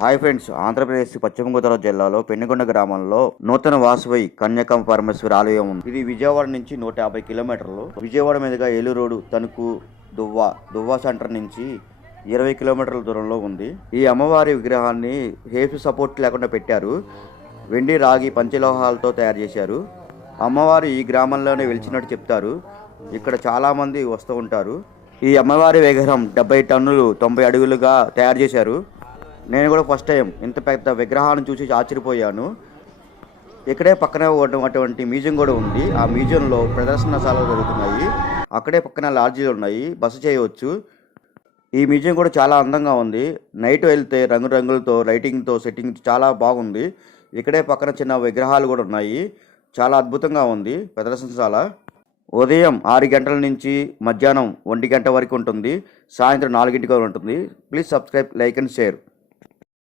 Hi friends, Andhra Pradesh పశ్చిమ గోదావరి జిల్లాలో పెనుగొండ గ్రామంలో నూతన వాసవి కన్యాకం పరమేశ్వరి ఆలయం ఉంది. ఇది విజయవాడ నుంచి 150 కిలోమీటర్లు. విజయవాడ మీదుగా ఏలూరు రోడ్డు, తణుకు, దువ్వా సెంటర్ నుంచి 20 కిలోమీటర్ల దూరంలో ఉంది. ఈ అమ్మవారి విగ్రహాన్ని హేఫీ సపోర్ట్ లేకుండా పెట్టారు. వెండి, రాగి, పంచలోహాలతో తయారు చేశారు. అమ్మవారు ఈ గ్రామంలోనే వెలిచినట్టు చెప్తారు. ఇక్కడ చాలా మంది వస్తూ ఉంటారు. ఈ అమ్మవారి విగ్రహం 70 టన్నులు 90 అడుగులుగా తయారు చేశారు. నేను కూడా ఫస్ట్ టైం ఇంత పెద్ద విగ్రహాన్ని చూసి ఆశ్చర్యపోయాను. ఇక్కడే పక్కనే అటువంటి మ్యూజియం కూడా ఉంది. ఆ మ్యూజియంలో ప్రదర్శనశాలలు జరుగుతున్నాయి. అక్కడే పక్కన లాడ్జీలు ఉన్నాయి, బస చేయవచ్చు. ఈ మ్యూజియం కూడా చాలా అందంగా ఉంది. నైట్ వెళ్తే రంగులతో లైటింగ్తో సెట్టింగ్ చాలా బాగుంది. ఇక్కడే పక్కన చిన్న విగ్రహాలు కూడా ఉన్నాయి. చాలా అద్భుతంగా ఉంది ప్రదర్శనశాల. ఉదయం 6 గంటల నుంచి మధ్యాహ్నం 1 గంట వరకు ఉంటుంది. సాయంత్రం 4 గంటల వరకు ఉంటుంది. Please subscribe, like and share.